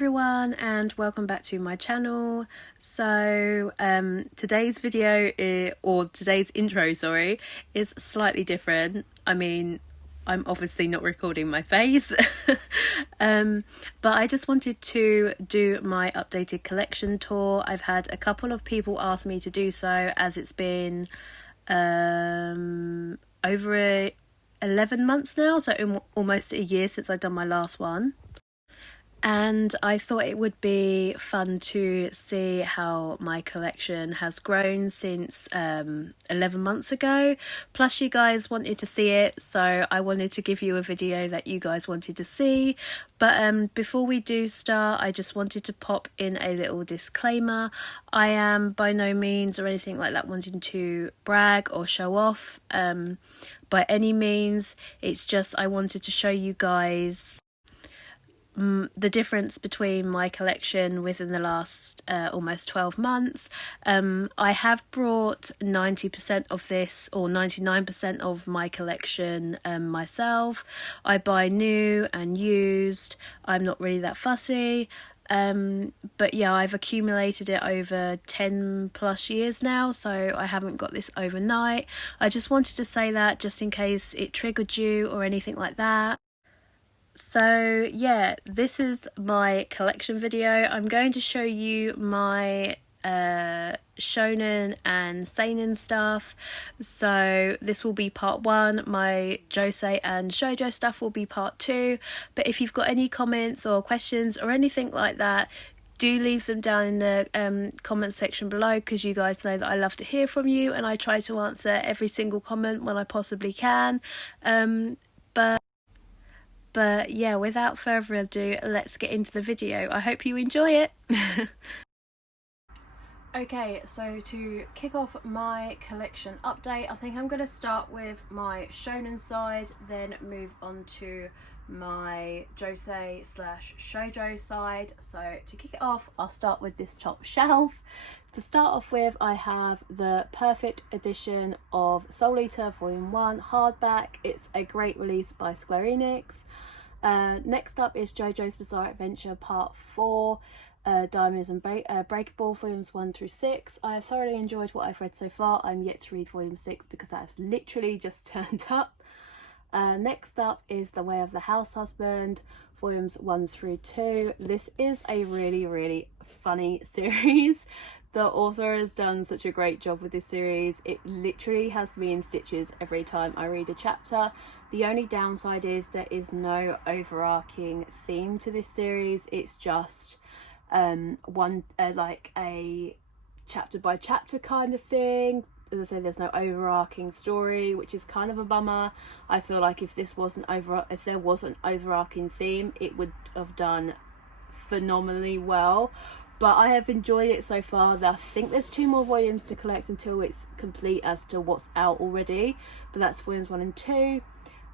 everyone and welcome back to my channel. So today's video today's intro is slightly different. I mean, I'm obviously not recording my face but I just wanted to do my updated collection tour. I've had a couple of people ask me to do so, as it's been over 11 months now, so almost a year since I've done my last one. And I thought it would be fun to see how my collection has grown since 11 months ago. Plus you guys wanted to see it, so I wanted to give you a video that you guys wanted to see. But before we do start, I just wanted to pop in a little disclaimer. I am by no means or anything like that wanting to brag or show off by any means. It's just I wanted to show you guys the difference between my collection within the last almost 12 months. I have brought 90% of this, or 99% of my collection myself. I buy new and used. I'm not really that fussy. But yeah, I've accumulated it over 10 plus years now, so I haven't got this overnight. I just wanted to say that just in case it triggered you or anything like that. So yeah, this is my collection video. I'm going to show you my Shounen and Seinen stuff. So this will be part 1. My Josei and Shojo stuff will be part 2. But if you've got any comments or questions or anything like that, do leave them down in the comment section below, because you guys know that I love to hear from you and I try to answer every single comment when I possibly can. But yeah, without further ado, let's get into the video. I hope you enjoy it. Okay, so to kick off my collection update, I think I'm going to start with my Shonen side, then move on to my Josei / Shojo side. So to kick it off, I'll start with this top shelf. To start off with, I have the perfect edition of Soul Eater Volume 1 hardback. It's a great release by Square Enix. Next up is JoJo's Bizarre Adventure Part 4, Diamonds and Breakable Volumes 1 through 6. I have thoroughly enjoyed what I've read so far. I'm yet to read Volume 6 because that has literally just turned up. Next up is The Way of the House Husband, Volumes 1 through 2. This is a really funny series. The author has done such a great job with this series. It literally has me in stitches every time I read a chapter. The only downside is there is no overarching theme to this series. It's just like a chapter by chapter kind of thing. As I say, there's no overarching story, which is kind of a bummer. I feel like if there was an overarching theme, it would have done phenomenally well. But I have enjoyed it so far. I think there's 2 more volumes to collect until it's complete as to what's out already. But that's volumes 1 and 2.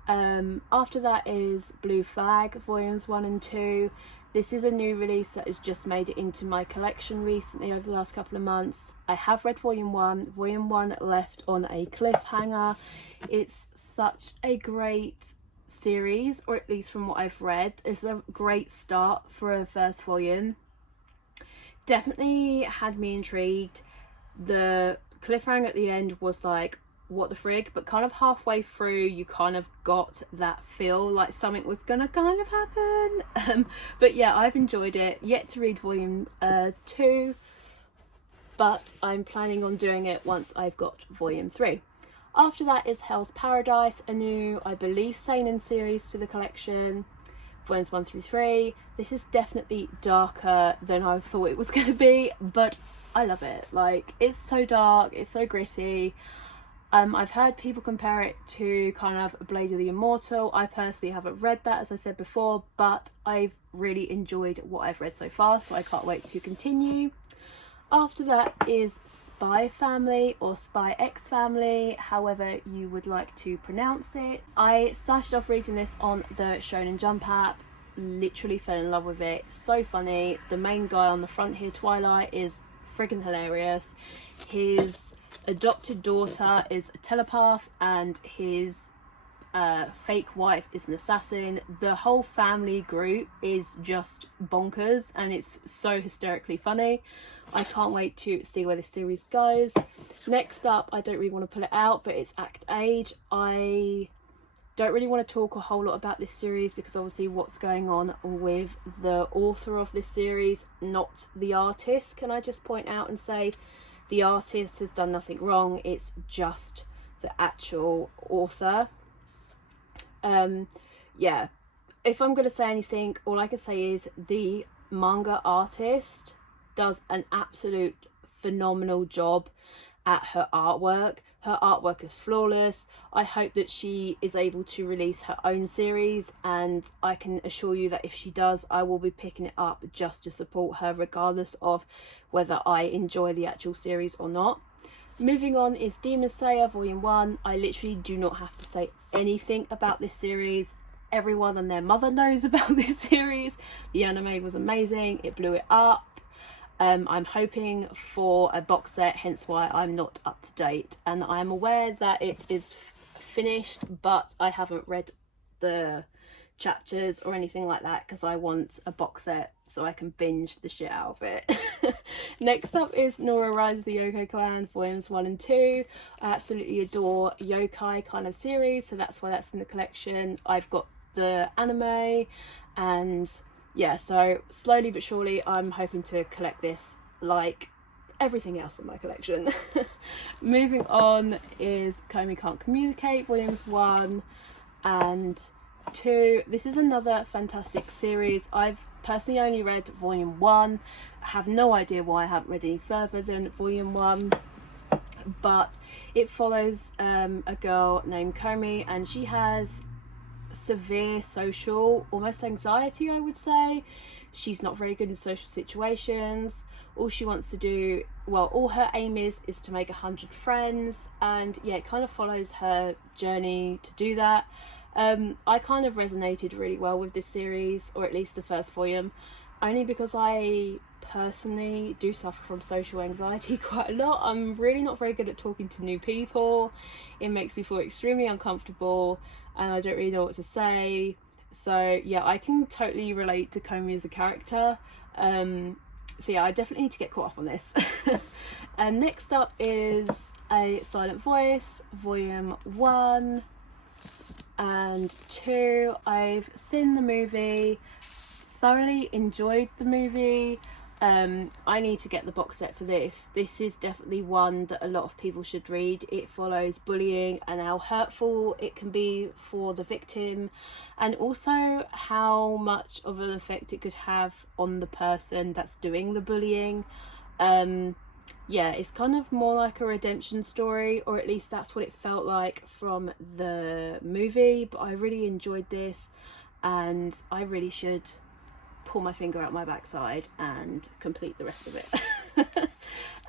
After that is Blue Flag, volumes 1 and 2. This is a new release that has just made it into my collection recently over the last couple of months. I have read Volume 1. Volume 1 left on a cliffhanger. It's such a great series, or at least from what I've read. It's a great start for a first volume. Definitely had me intrigued. The cliffhanger at the end was like, what the frig, but kind of halfway through you kind of got that feel like something was gonna kind of happen. But yeah, I've enjoyed it. Yet to read volume 2, but I'm planning on doing it once I've got volume 3. After that is Hell's Paradise, a new, I believe, seinen series to the collection, volumes 1 through 3. This is definitely darker than I thought it was going to be, but I love it. Like, it's so dark, it's so gritty. I've heard people compare it to kind of Blade of the Immortal. I personally haven't read that, as I said before, but I've really enjoyed what I've read so far, so I can't wait to continue. After that is Spy Family, or Spy X Family, however you would like to pronounce it. I started off reading this on the Shonen Jump app, literally fell in love with it. So funny. The main guy on the front here, Twilight, is friggin' hilarious. His adopted daughter is a telepath, and his fake wife is an assassin. The whole family group is just bonkers, and it's so hysterically funny. I can't wait to see where this series goes. Next up, I don't really want to pull it out, but it's Act Age. I don't really want to talk a whole lot about this series because obviously what's going on with the author of this series, not the artist. Can I just point out and say the artist has done nothing wrong, it's just the actual author. Yeah, if I'm going to say anything, all I can say is the manga artist does an absolute phenomenal job at her artwork. Her artwork is flawless. I hope that she is able to release her own series, and I can assure you that if she does, I will be picking it up just to support her, regardless of whether I enjoy the actual series or not. Moving on is Demon Slayer Volume 1. I literally do not have to say anything about this series. Everyone and their mother knows about this series. The anime was amazing. It blew it up. I'm hoping for a box set, hence why I'm not up to date. And I'm aware that it is finished, but I haven't read the chapters or anything like that because I want a box set so I can binge the shit out of it. Next up is Nora Rise of the Yokai Clan Volumes 1 and 2. I absolutely adore yokai kind of series, so that's why that's in the collection. I've got the anime, and yeah, so slowly but surely I'm hoping to collect this like everything else in my collection. Moving on is Komi Can't Communicate Volumes 1 and 2. This is another fantastic series. I've personally only read Volume 1. I have no idea why I haven't read any further than Volume 1, but it follows a girl named Komi, and she has severe social, almost anxiety, I would say. She's not very good in social situations. All she wants to do, well, all her aim is to make 100 friends, and yeah, it kind of follows her journey to do that. I kind of resonated really well with this series, or at least the first volume, only because I personally do suffer from social anxiety quite a lot. I'm really not very good at talking to new people. It makes me feel extremely uncomfortable and I don't really know what to say. So yeah, I can totally relate to Komi as a character. So yeah, I definitely need to get caught up on this. And next up is A Silent Voice, Volume 1 and 2. I've seen the movie, thoroughly enjoyed the movie. I need to get the box set for this. This is definitely one that a lot of people should read. It follows bullying and how hurtful it can be for the victim, and also how much of an effect it could have on the person that's doing the bullying. Yeah, it's kind of more like a redemption story, or at least that's what it felt like from the movie. But I really enjoyed this, and I really should pull my finger out my backside and complete the rest of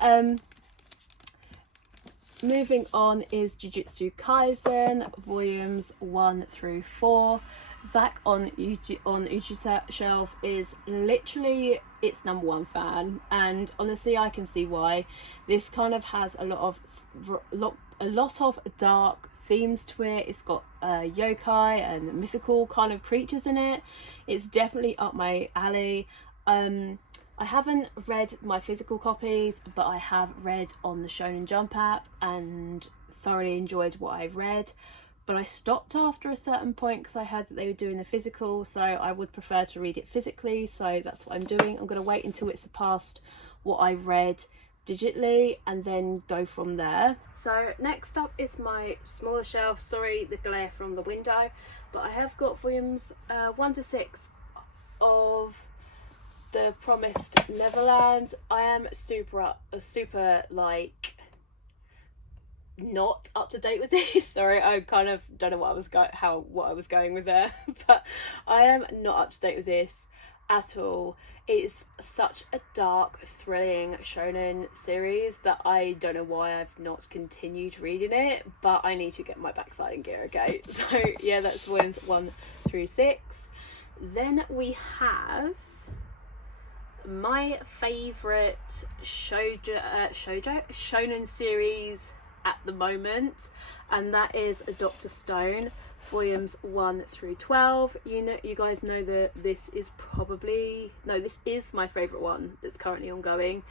it. Moving on is Jujutsu Kaisen Volumes 1 through 4. Zach on Uchi's shelf is literally its #1 fan, and honestly I can see why. This kind of has a lot of dark themes to it. It's got yokai and mythical kind of creatures in it. It's definitely up my alley. I haven't read my physical copies, but I have read on the Shonen Jump app and thoroughly enjoyed what I've read. But I stopped after a certain point because I heard that they were doing the physical, so I would prefer to read it physically, so that's what I'm doing. I'm going to wait until it's surpassed what I've read digitally and then go from there. So next up is my smaller shelf. Sorry the glare from the window, but I have got volumes 1 to 6 of the Promised Neverland. I am super like not up to date with this. Sorry, I kind of don't know what I was going with there, but I am not up to date with this at all. It's such a dark, thrilling shonen series that I don't know why I've not continued reading it, but I need to get my backside in gear, okay? So yeah, that's volumes 1 through 6. Then we have my favourite shonen series at the moment, and that is Dr. Stone, volumes 1 through 12. You guys know that this is my favourite one that's currently ongoing.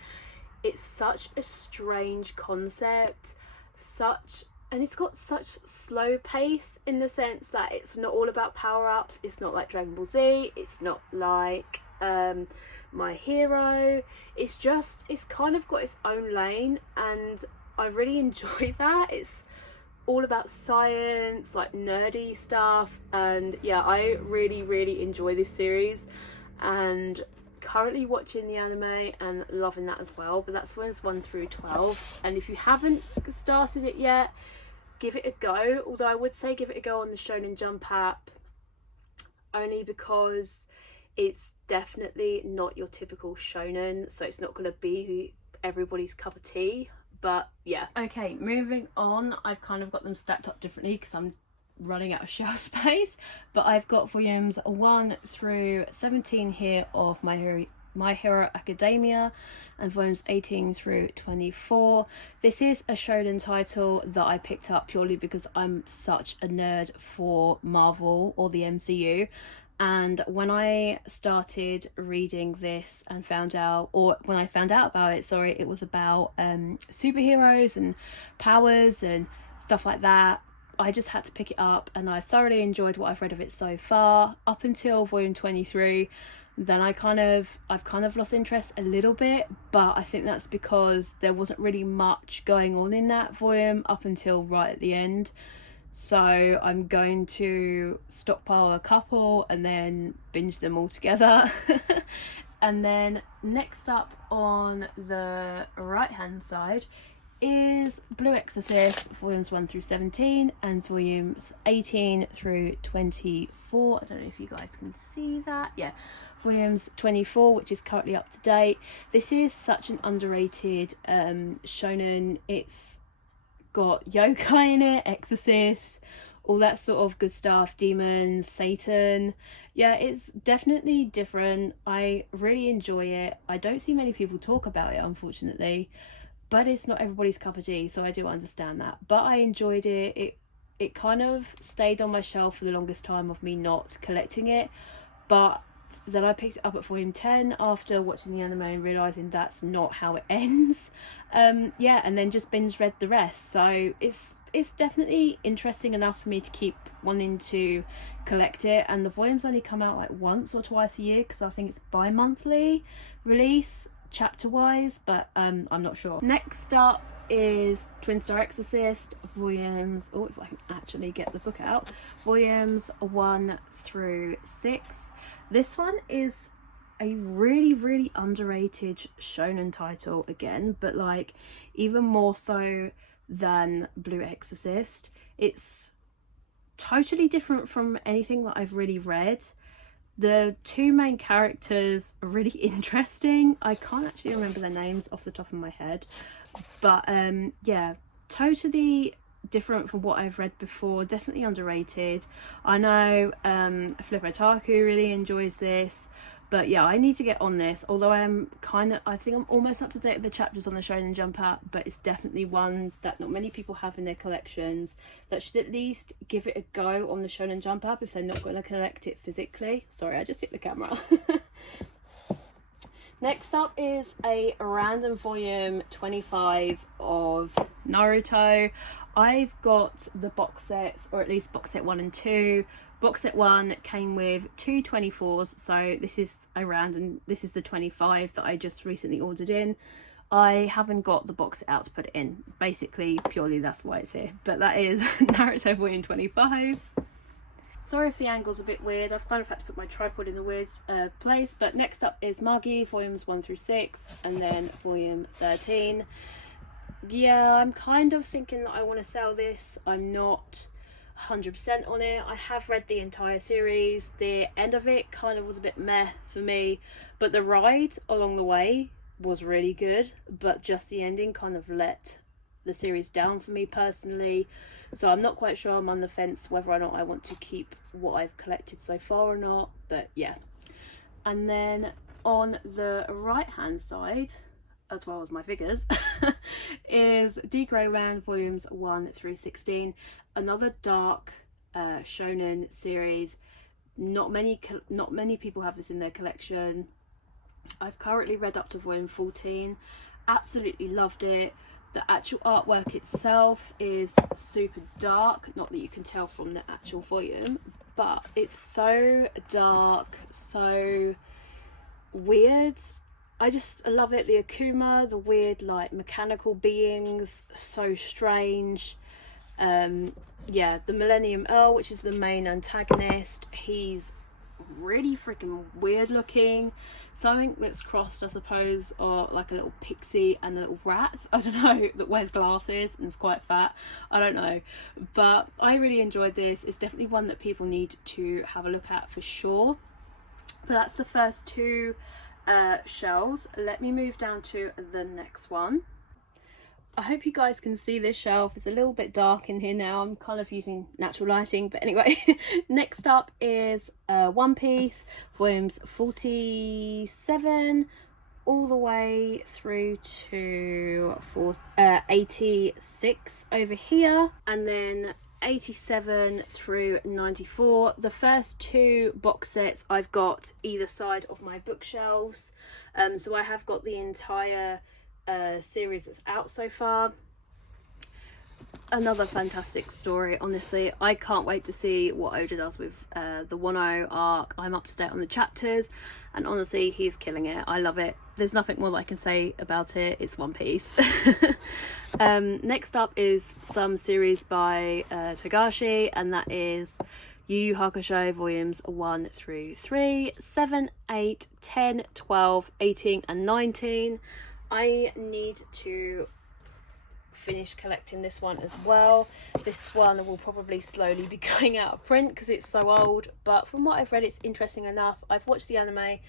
It's such a strange concept, and it's got such slow pace in the sense that it's not all about power-ups. It's not like Dragon Ball Z, it's not like My Hero. It's kind of got its own lane, and I really enjoy that. It's all about science, like nerdy stuff, and yeah, I really enjoy this series, and currently watching the anime and loving that as well. But that's volumes 1 through 12, and if you haven't started it yet, give it a go. Although I would say give it a go on the Shonen Jump app, only because it's definitely not your typical shonen, so it's not going to be everybody's cup of tea. But yeah. Okay, moving on. I've kind of got them stacked up differently because I'm running out of shelf space, but I've got volumes 1 through 17 here of My Hero Academia, and volumes 18 through 24. This is a shonen title that I picked up purely because I'm such a nerd for Marvel or the MCU, and when I started reading this and when I found out about it, it was about superheroes and powers and stuff like that. I just had to pick it up, and I thoroughly enjoyed what I've read of it so far up until volume 23. Then I've kind of lost interest a little bit, but I think that's because there wasn't really much going on in that volume up until right at the end. So I'm going to stockpile a couple and then binge them all together. And then next up on the right hand side is Blue Exorcist, volumes 1 through 17 and volumes 18 through 24. I don't know if you guys can see that. Yeah, volumes 24, which is currently up to date. This is such an underrated shonen. It's got yokai in it, Exorcist, all that sort of good stuff, demons, Satan. Yeah, it's definitely different. I really enjoy it. I don't see many people talk about it, unfortunately, but it's not everybody's cup of tea, so I do understand that. But I enjoyed it. It kind of stayed on my shelf for the longest time of me not collecting it, but then I picked it up at volume 10 after watching the anime and realising that's not how it ends. Yeah, and then just binge read the rest. So it's definitely interesting enough for me to keep wanting to collect it, and the volumes only come out like once or twice a year because I think it's bi-monthly release chapter wise, but I'm not sure. Next up is Twin Star Exorcist, volumes, if I can actually get the book out, volumes 1 through 6. This one is a really underrated shonen title again, but like even more so than Blue Exorcist. It's totally different from anything that I've really read. The two main characters are really interesting. I can't actually remember their names off the top of my head, but yeah, totally different from what I've read before. Definitely underrated. I know Flip Otaku really enjoys this, but yeah, I need to get on this. Although I think I'm almost up to date with the chapters on the Shonen Jump app, but it's definitely one that not many people have in their collections that should at least give it a go on the Shonen Jump app if they're not going to collect it physically. Sorry, I just hit the camera. Next up is a random volume 25 of Naruto. I've got the box sets, or at least box set 1 and 2. Box set 1 came with 2 24s, so this is this is the 25 that I just recently ordered in. I haven't got the box set out to put it in. Basically, purely that's why it's here. But that is Naruto volume 25. Sorry if the angle's a bit weird. I've kind of had to put my tripod in the weird place. But next up is Magi, volumes 1 through 6, and then volume 13. Yeah, I'm kind of thinking that I want to sell this. I'm not 100% on it. I have read the entire series. The end of it kind of was a bit meh for me, but the ride along the way was really good, but just the ending kind of let the series down for me personally. So I'm not quite sure. I'm on the fence whether or not I want to keep what I've collected so far or not, but yeah. And then on the right hand side, as well as my figures, is Degrowland volumes 1 through 16. Another dark shonen series. Not many people have this in their collection. I've currently read up to volume 14. Absolutely loved it. The actual artwork itself is super dark, not that you can tell from the actual volume, but it's so dark, so weird. I love it. The Akuma, the weird like mechanical beings, so strange. Yeah, the Millennium Earl, which is the main antagonist, he's really freaking weird looking. Something that's crossed, I suppose, or like a little pixie and a little rat, I don't know, that wears glasses and is quite fat. I don't know, but I really enjoyed this. It's definitely one that people need to have a look at for sure. But that's the first two shelves. Let me move down to the next one. I hope you guys can see this shelf. It's a little bit dark in here now. I'm kind of using natural lighting, but anyway. Next up is One Piece, volumes 47 all the way through to 86 over here, and then 87 through 94. The first two box sets I've got either side of my bookshelves, so I have got the entire series that's out so far. Another fantastic story, honestly. I can't wait to see what Oda does with the Wano arc. I'm up to date on the chapters, and honestly, he's killing it. I love it. There's nothing more that I can say about it. It's One Piece. Next up is some series by Togashi, and that is Yu Yu Hakusho volumes 1 through 3, 7, 8, 10, 12, 18 and 19. I need to finish collecting this one as well. This one will probably slowly be going out of print because it's so old, but from what I've read, it's interesting enough. I've watched the anime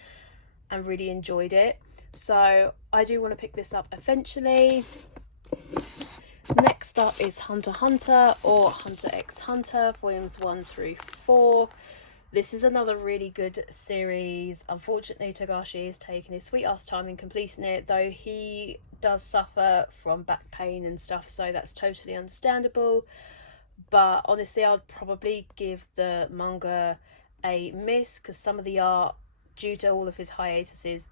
and really enjoyed it, so I do want to pick this up eventually. Next up is Hunter x Hunter, or Hunter x Hunter, volumes 1 through 4. This is another really good series. Unfortunately, Togashi is taking his sweet ass time in completing it, though he does suffer from back pain and stuff, so that's totally understandable. But honestly, I'd probably give the manga a miss, because some of the art, due to all of his hiatuses,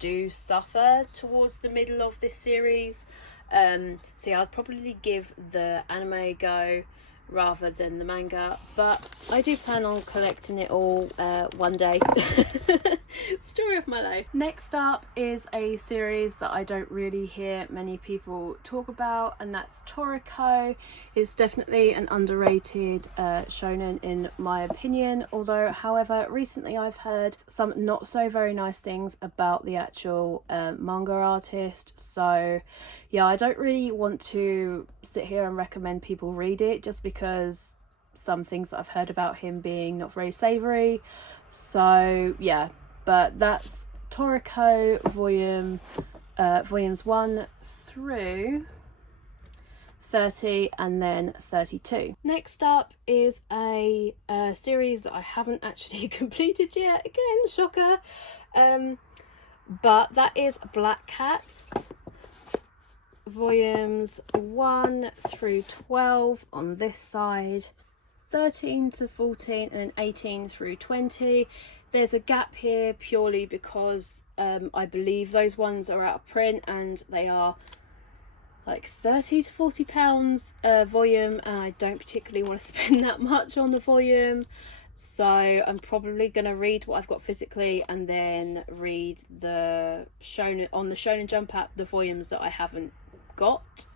do suffer towards the middle of this series. So yeah, I'd probably give the anime a go rather than the manga, but I do plan on collecting it all one day. Story of my life. Next up is a series that I don't really hear many people talk about, and that's Toriko. It's definitely an underrated shonen in my opinion, although however recently I've heard some not so very nice things about the actual manga artist, so yeah, I don't really want to sit here and recommend people read it, just because some things that I've heard about him being not very savoury. So yeah, but that's Toriko volumes 1 through 30 and then 32. Next up is a series that I haven't actually completed yet. Again, shocker. But that is Black Cat. Volumes 1 through 12 on this side, 13 to 14 and then 18 through 20. There's a gap here purely because I believe those ones are out of print and they are like 30 to 40 pounds a volume, and I don't particularly want to spend that much on the volume, so I'm probably going to read what I've got physically and then read the Shonen on the Shonen Jump app, the volumes that I haven't got.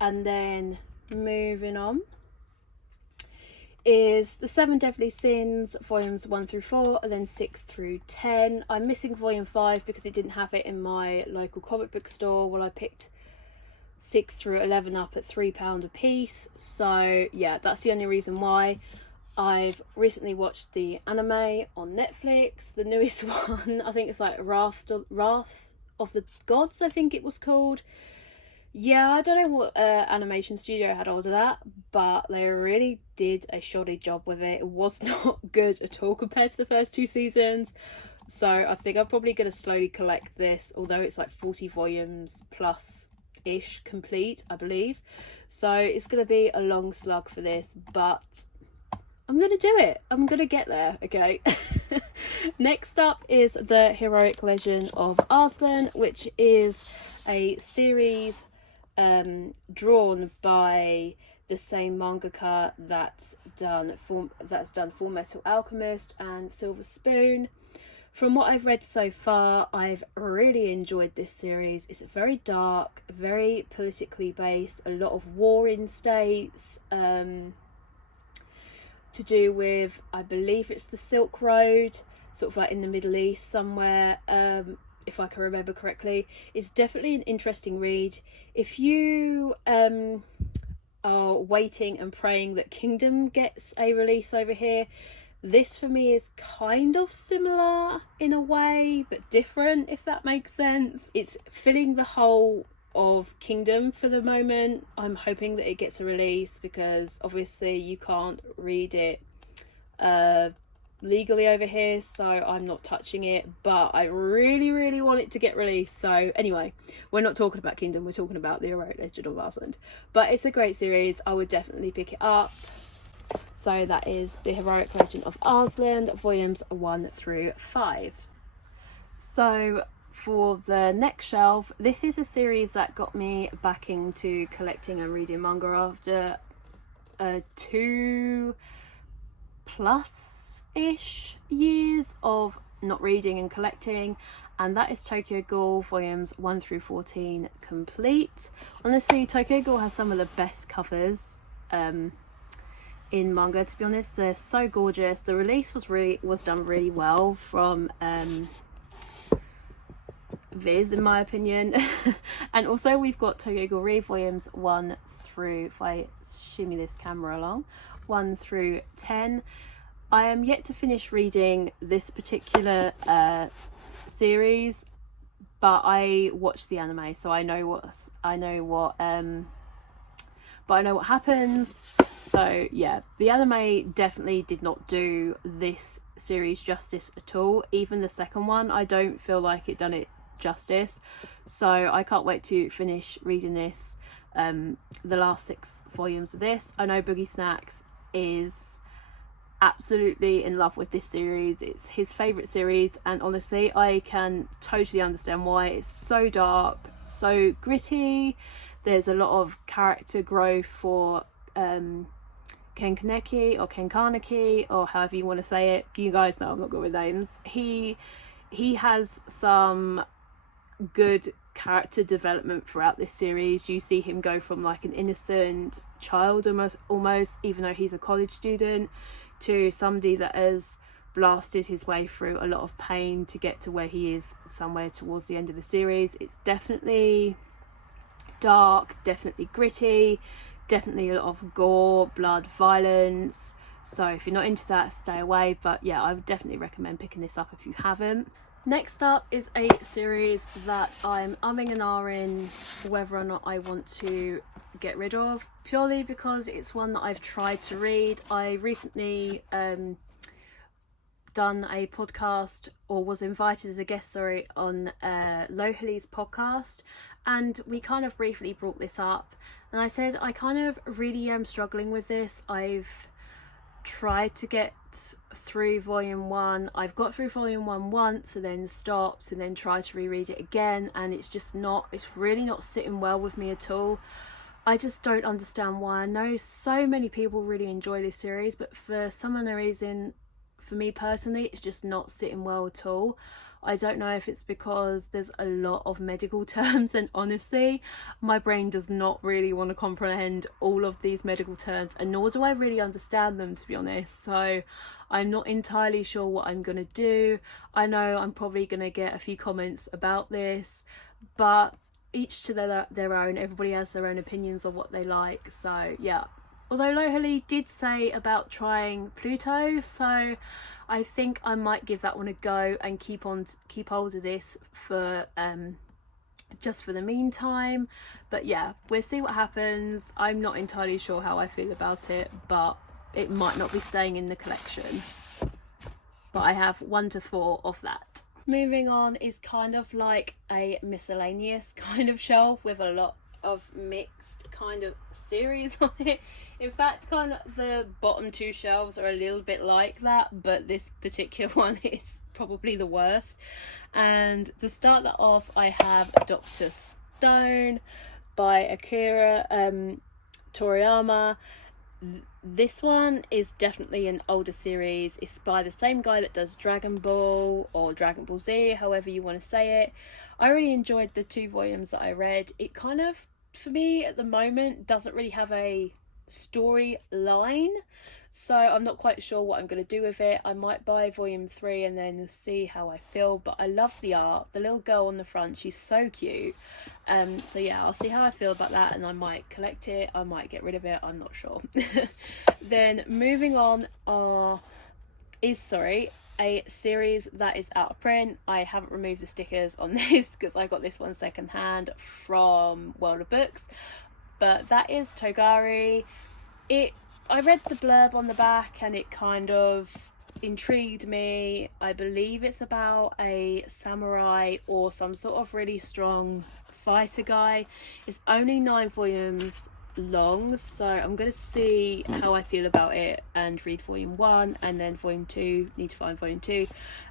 And then moving on is the 7 Deadly Sins volumes 1 through 4 and then 6 through 10. I'm missing volume 5 because it didn't have it in my local comic book store. Well, I picked 6 through 11 up at £3 a piece, so yeah, that's the only reason why. I've recently watched the anime on Netflix, the newest one. I think it's like Wrath of the Gods, I think it was called. Yeah, I don't know what animation studio had ordered that, but they really did a shoddy job with it. It was not good at all compared to the first 2 seasons. So I think I'm probably going to slowly collect this, although it's like 40 volumes plus ish complete, I believe. So it's going to be a long slug for this, but I'm going to do it. I'm going to get there, okay? Next up is The Heroic Legend of Arslan, which is a series drawn by the same mangaka that's done Full Metal Alchemist and Silver Spoon. From what I've read so far, I've really enjoyed this series. It's very dark, very politically based, a lot of warring states, to do with, I believe it's the Silk Road, sort of like in the Middle East somewhere, if I can remember correctly. It's definitely an interesting read. If you are waiting and praying that Kingdom gets a release over here, this for me is kind of similar in a way, but different, if that makes sense. It's filling the hole of Kingdom for the moment. I'm hoping that it gets a release, because obviously you can't read it legally over here, so I'm not touching it, but I really want it to get released. So anyway, we're not talking about Kingdom, we're talking about The Heroic Legend of Arslan. But it's a great series, I would definitely pick it up. So that is The Heroic Legend of Arslan, volumes 1 through 5. So for the next shelf, this is a series that got me back into collecting and reading manga after 2+ ish years of not reading and collecting, and that is Tokyo Ghoul volumes 1 through 14 complete. Honestly, Tokyo Ghoul has some of the best covers in manga, to be honest. They're so gorgeous. The release was done really well from Viz, in my opinion. And also we've got Tokyo Ghoul Re volumes 1 through, if I shimmy this camera along, 1 through 10. I am yet to finish reading this particular series, but I watched the anime, so I know what happens. So yeah, the anime definitely did not do this series justice at all. Even the second one, I don't feel like it done it justice. So I can't wait to finish reading this, the last 6 volumes of this. I know Boogie Snacks is absolutely in love with this series. It's his favourite series, and honestly I can totally understand why. It's so dark, so gritty. There's a lot of character growth for Kenkaneki or Kenkaneki, or however you want to say it. You guys know I'm not good with names. He has some good character development throughout this series. You see him go from like an innocent child almost, even though he's a college student, to somebody that has blasted his way through a lot of pain to get to where he is somewhere towards the end of the series. It's definitely dark, definitely gritty, definitely a lot of gore, blood, violence. So if you're not into that, stay away. But yeah, I would definitely recommend picking this up if you haven't. Next up is a series that I'm umming and ahhing whether or not I want to get rid of, purely because it's one that I've tried to read. I recently done a podcast, or was invited as a guest, on Lohili's podcast, and we kind of briefly brought this up, and I said I kind of really am struggling with this. I've tried to get through volume 1. I've got through volume 1 once and then stopped, and then tried to reread it again, and it's really not sitting well with me at all. I just don't understand why. I know so many people really enjoy this series, but for some unknown reason, for me personally, it's just not sitting well at all. I don't know if it's because there's a lot of medical terms, and honestly my brain does not really want to comprehend all of these medical terms, and nor do I really understand them, to be honest. So I'm not entirely sure what I'm gonna do. I know I'm probably gonna get a few comments about this, but each to their own. Everybody has their own opinions of what they like. So yeah, although Lohili did say about trying Pluto, so I think I might give that one a go and keep hold of this for just for the meantime. But yeah, we'll see what happens. I'm not entirely sure how I feel about it, but it might not be staying in the collection. but I have 1 to 4 of that. Moving on is kind of like a miscellaneous kind of shelf with a lot of mixed kind of series on it. In fact, kind of the bottom 2 shelves are a little bit like that, but this particular one is probably the worst. And to start that off, I have Dr. Stone by Akira Toriyama. This one is definitely an older series. It's by the same guy that does Dragon Ball or Dragon Ball Z, however you want to say it. I really enjoyed the 2 volumes that I read. It kind of, for me at the moment, doesn't really have a storyline, so I'm not quite sure what I'm going to do with it. I might buy volume 3 and then see how I feel, but I love the art. The little girl on the front, she's so cute. So yeah, I'll see how I feel about that, and I might collect it, I might get rid of it, I'm not sure. Then moving on is a series that is out of print. I haven't removed the stickers on this because I got this one second hand from World of Books, but that is Togari. I read the blurb on the back and it kind of intrigued me. I believe it's about a samurai or some sort of really strong fighter guy. It's only 9 volumes long, so I'm going to see how I feel about it and read volume 1 and then volume 2. Need to find volume 2.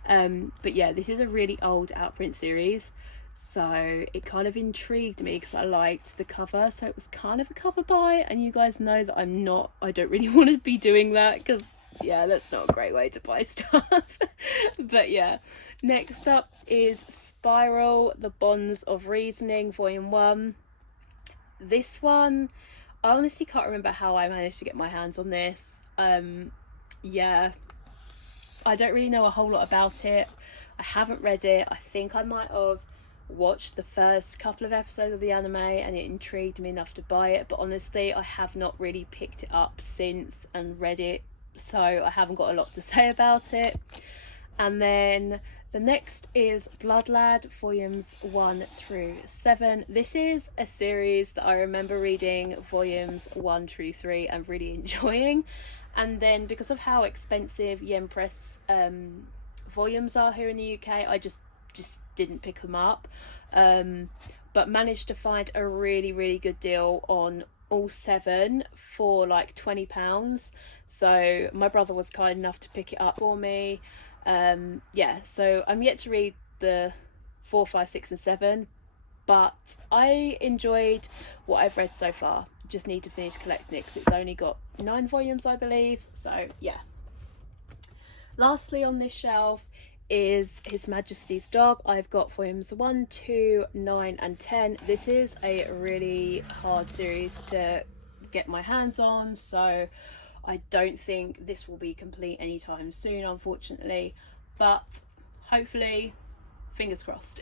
But yeah, this is a really old outprint series, so it kind of intrigued me because I liked the cover, so it was kind of a cover buy. And you guys know that I don't really want to be doing that because yeah, that's not a great way to buy stuff. But yeah, next up is Spiral, The Bonds of Reasoning, volume 1. This one, I honestly can't remember how I managed to get my hands on this. Yeah, I don't really know a whole lot about it. I haven't read it. I think I might have watched the first couple of episodes of the anime and it intrigued me enough to buy it, but honestly I have not really picked it up since and read it, so I haven't got a lot to say about it. And then the next is Blood Lad, volumes 1 through 7. This is a series that I remember reading volumes 1 through 3 and really enjoying, and then because of how expensive Yen Press volumes are here in the UK, I just didn't pick them up, but managed to find a really good deal on all 7 for like £20. So my brother was kind enough to pick it up for me. Yeah, so I'm yet to read the 4, 5, 6 and 7, but I enjoyed what I've read so far. Just need to finish collecting it because it's only got 9 volumes, I believe. So yeah. Lastly on this shelf is His Majesty's Dog. I've got volumes 1, 2, 9 and 10. This is a really hard series to get my hands on, so I don't think this will be complete anytime soon, unfortunately, but hopefully, fingers crossed.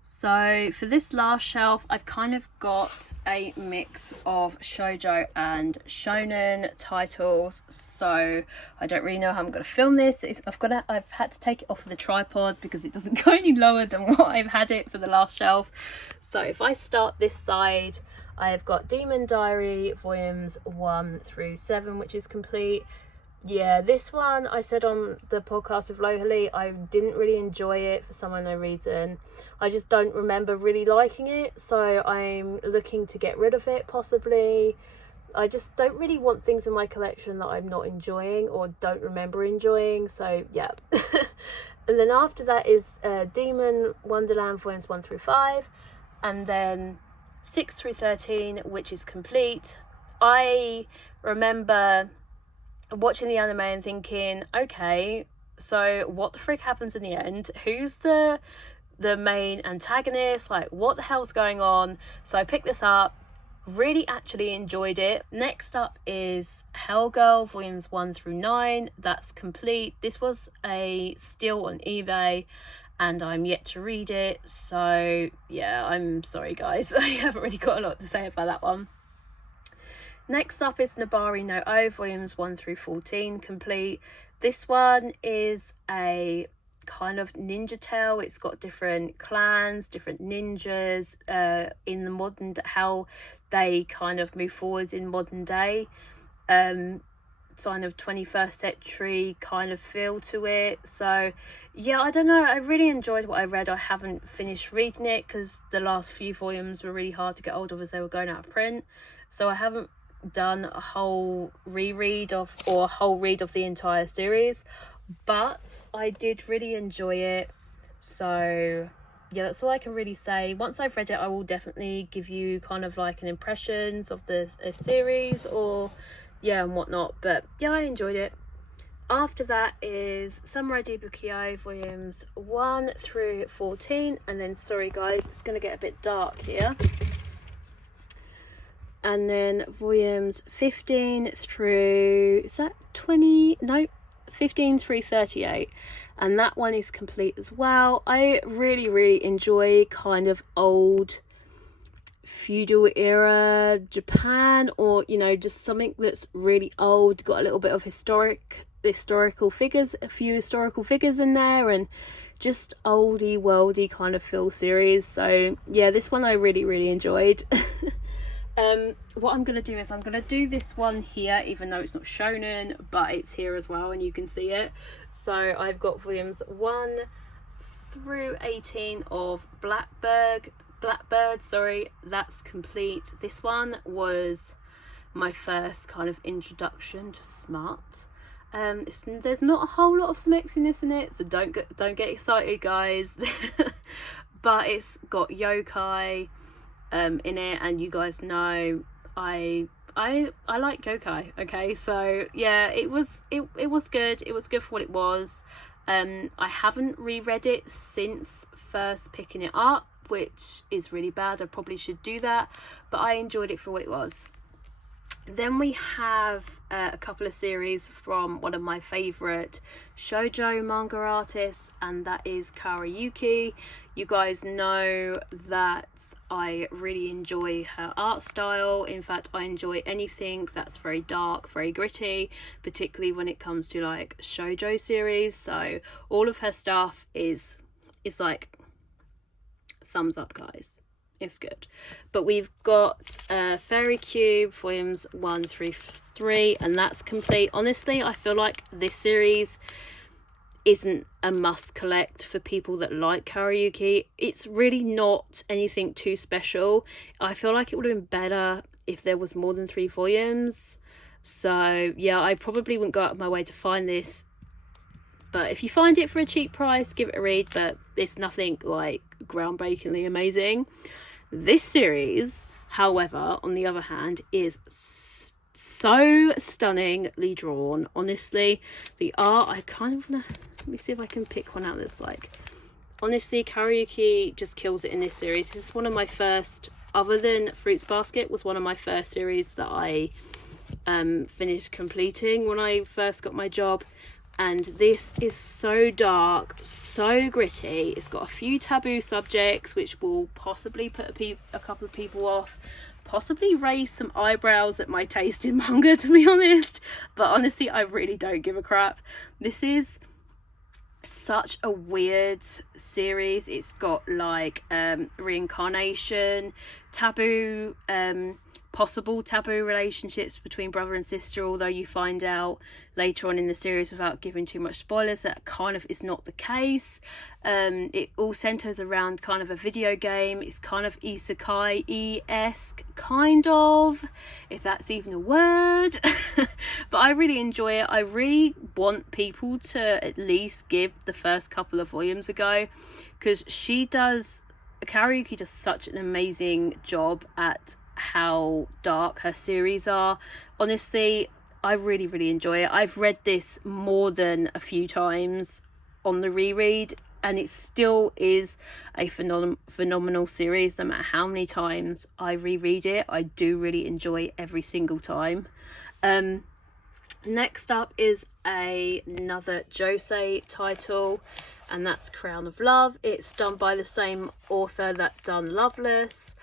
So for this last shelf, I've kind of got a mix of shoujo and shonen titles, so I don't really know how I'm going to film this. I've had to take it off of the tripod because it doesn't go any lower than what I've had it for the last shelf. So if I start this side, I've got Demon Diary volumes 1 through 7, which is complete. Yeah, this one I said on the podcast with Lohali, I didn't really enjoy it for some unknown reason. I just don't remember really liking it, so I'm looking to get rid of it possibly. I just don't really want things in my collection that I'm not enjoying or don't remember enjoying, so yeah. And then after that is Demon Wonderland volumes 1 through 5, and then 6 through 13, which is complete. I remember watching the anime and thinking, okay, so what the frick happens in the end? Who's the main antagonist? Like, what the hell's going on? So I picked this up, really actually enjoyed it. Next up is Hellgirl volumes 1 through 9. That's complete. This was a steal on eBay and I'm yet to read it, so yeah, I'm sorry guys, I haven't really got a lot to say about that one. Next up is Nabari no O volumes 1 through 14 complete. This one is a kind of ninja tale. It's got different clans, different ninjas in the modern, how they kind of move forward in modern day. kind of 21st century kind of feel to it. So yeah, I don't know, I really enjoyed what I read. I haven't finished reading it because the last few volumes were really hard to get hold of as they were going out of print, so I haven't done a whole reread of, or a whole read of the entire series, but I did really enjoy it. So yeah, that's all I can really say. Once I've read it, I will definitely give you kind of like an impressions of the series, or yeah, and whatnot. But yeah, I enjoyed it. After that is Samurai Debukyo volumes 1 through 14, and then, sorry guys, it's going to get a bit dark here. And then volumes 15 through, is that 20? No, 15 through 38. And that one is complete as well. I really enjoy kind of old feudal era Japan, or you know, just something that's really old, got a little bit of historical figures, a few historical figures in there, and just oldie worldy kind of feel series. So yeah, this one I really enjoyed. What I'm going to do is I'm going to do this one here, even though it's not shonen, but it's here as well and you can see it. So I've got volumes 1 through 18 of Blackbird, sorry, that's complete. This one was my first kind of introduction to smut. There's not a whole lot of sexiness in it, so don't get excited guys. But it's got yokai in it, and you guys know I like yokai, okay? So yeah, it was good. It was good for what it was. I haven't reread it since first picking it up, which is really bad. I probably should do that, but I enjoyed it for what it was. Then we have a couple of series from one of my favourite Shojo manga artists, and that is Karayuki. You guys know that I really enjoy her art style. In fact, I enjoy anything that's very dark, very gritty, particularly when it comes to like Shojo series. So all of her stuff is like thumbs up, guys. It's good. But we've got Fairy Cube volumes 1 through 3, and that's complete. Honestly, I feel like this series isn't a must collect for people that like Karayuki. It's really not anything too special. I feel like it would have been better if there was more than 3 volumes. So yeah, I probably wouldn't go out of my way to find this, but if you find it for a cheap price, give it a read. But it's nothing like groundbreakingly amazing. This series, however, on the other hand, is so stunningly drawn. Honestly, the art, I kind of wanna, let me see if I can pick one out that's like, honestly, Karayuki just kills it in this series. This is one of my first, other than Fruits Basket, was one of my first series that I finished completing when I first got my job. And this is so dark, so gritty. It's got a few taboo subjects which will possibly put a couple of people off, possibly raise some eyebrows at my taste in manga, to be honest. But honestly, I really don't give a crap. This is such a weird series. It's got like reincarnation, taboo, possible taboo relationships between brother and sister, although you find out later on in the series, without giving too much spoilers, that kind of is not the case. It all centers around kind of a video game. It's kind of isekai-esque, kind of, if that's even a word. But I really enjoy it. I really want people to at least give the first couple of volumes a go, because Karayuki does such an amazing job at how dark her series are. Honestly, I really enjoy it. I've read this more than a few times on the reread, and it still is a phenomenal series. No matter how many times I reread it, I do really enjoy every single time. Next up is another Josei title, and that's Crown of Love. It's done by the same author that done Loveless.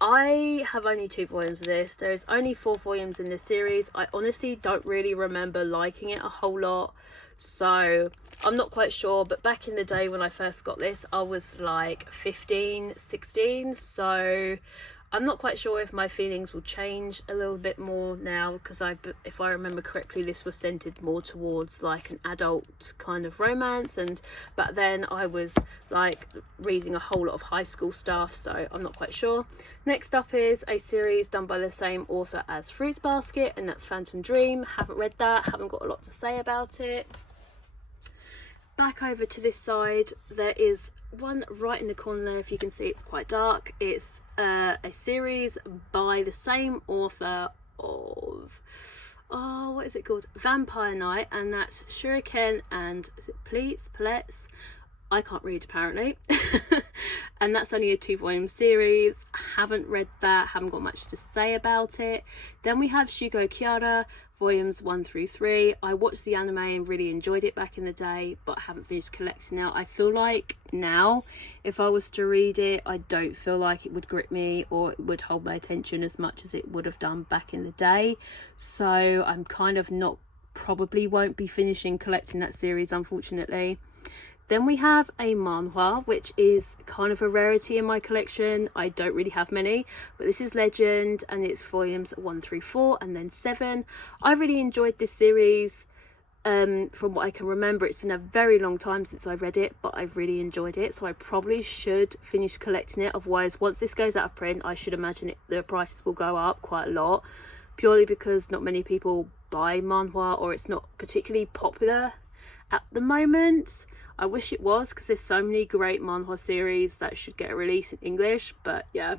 I have only 2 volumes of this. There's only 4 volumes in this series. I honestly don't really remember liking it a whole lot, so I'm not quite sure. But back in the day when I first got this, I was like 15, 16, so I'm not quite sure if my feelings will change a little bit more now, because if I remember correctly, this was centered more towards like an adult kind of romance, and back then I was like reading a whole lot of high school stuff, so I'm not quite sure. Next up is a series done by the same author as Fruits Basket, and that's Phantom Dream. Haven't read that, haven't got a lot to say about it. Back over to this side, there is one right in the corner there. If you can see, it's quite dark. It's a series by the same author of, oh, what is it called? Vampire Night, and that's Shuriken and, is it Pleats? I can't read apparently. And that's only a 2-volume series. Haven't read that, haven't got much to say about it. Then we have Shugo Kiara, volumes 1 through 3. I watched the anime and really enjoyed it back in the day, but haven't finished collecting now. I feel like now, if I was to read it, I don't feel like it would grip me or it would hold my attention as much as it would have done back in the day. So I'm kind of probably won't be finishing collecting that series, unfortunately. Then we have a manhwa, which is kind of a rarity in my collection. I don't really have many, but this is Legend, and it's volumes 1 through 4 and then 7. I really enjoyed this series. From what I can remember, it's been a very long time since I read it, but I've really enjoyed it, so I probably should finish collecting it. Otherwise, once this goes out of print, I should imagine the prices will go up quite a lot, purely because not many people buy manhwa, or it's not particularly popular at the moment. I wish it was, because there's so many great manhwa series that should get a release in English, but yeah.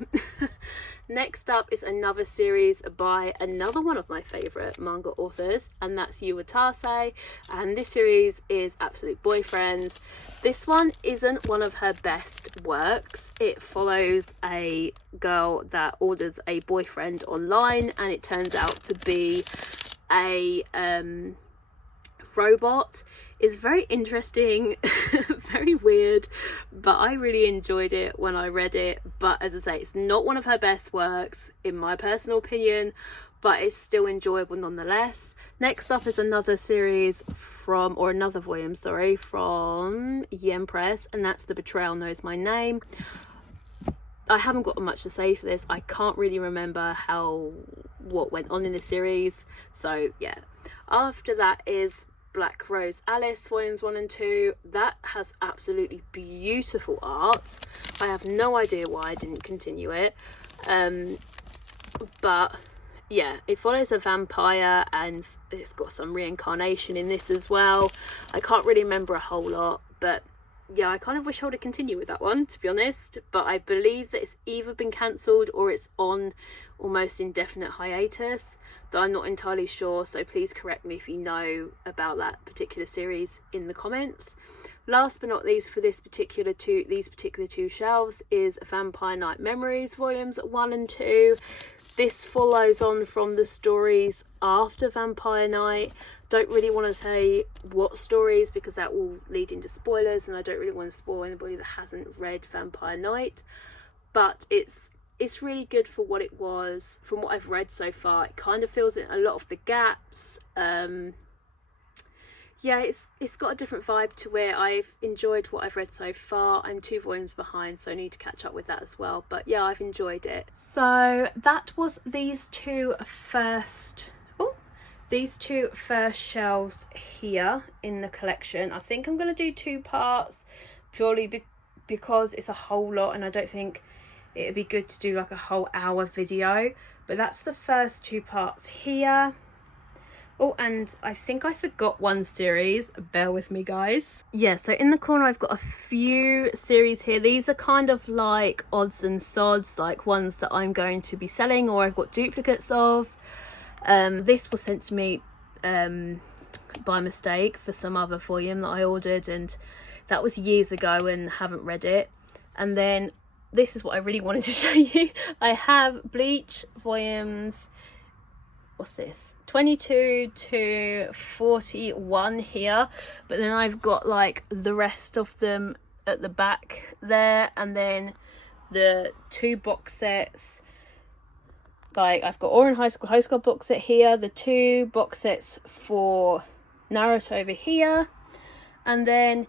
Next up is another series by another one of my favourite manga authors, and that's Yu Watase, and this series is Absolute Boyfriend. This one isn't one of her best works. It follows a girl that orders a boyfriend online, and it turns out to be a robot. Is very interesting, very weird, but I really enjoyed it when I read it. But as I say, it's not one of her best works in my personal opinion, but it's still enjoyable nonetheless. Next up is another series another volume, sorry, from Yen Press, and that's The Betrayal Knows My Name. I haven't got much to say for this. I can't really remember what went on in the series, so yeah. After that is Black Rose Alice, volumes 1 and 2. That has absolutely beautiful art. I have no idea why I didn't continue it, but yeah, it follows a vampire, and it's got some reincarnation in this as well. I can't really remember a whole lot, but yeah, I kind of wish I would have continued with that one, to be honest, but I believe that it's either been cancelled or it's on almost indefinite hiatus, though I'm not entirely sure, so please correct me if you know about that particular series in the comments. Last but not least for these particular two shelves is Vampire Night Memories, volumes 1 and 2. This follows on from the stories after Vampire Night. Don't really want to say what stories, because that will lead into spoilers, and I don't really want to spoil anybody that hasn't read Vampire Night, but it's really good for what it was. From what I've read so far, it kind of fills in a lot of the gaps. Yeah, it's got a different vibe to where I've enjoyed what I've read so far. I'm 2 volumes behind, so I need to catch up with that as well, but yeah, I've enjoyed it. So that was these two first shelves here in the collection. I think I'm going to do 2 parts, purely because it's a whole lot, and I don't think it'd be good to do like a whole hour video, but that's the first 2 parts here. Oh, and I think I forgot one series, bear with me guys. Yeah, so in the corner I've got a few series here. These are kind of like odds and sods, like ones that I'm going to be selling or I've got duplicates of. This was sent to me by mistake for some other volume that I ordered, and that was years ago and haven't read it. And then this is what I really wanted to show you. I have Bleach volumes, what's this, 22 to 41 here, but then I've got like the rest of them at the back there, and then the 2 box sets. Like I've got Ouran High School box set here, the 2 box sets for Naruto over here, and then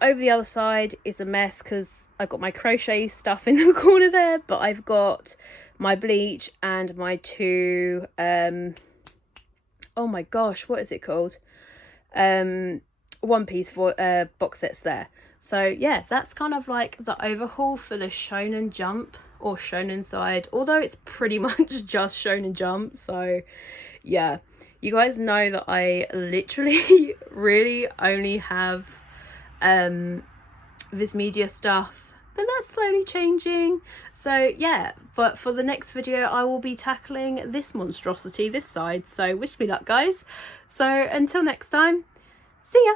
over the other side is a mess because I've got my crochet stuff in the corner there, but I've got my bleach and my two oh my gosh, what is it called, One Piece for box sets there. So yeah, that's kind of like the overhaul for the Shonen Jump or Shonen side, although it's pretty much just Shonen Jump. So yeah, you guys know that I literally really only have Viz Media stuff, but that's slowly changing. So yeah, but for the next video I will be tackling this monstrosity this side, so wish me luck guys. So until next time, see ya.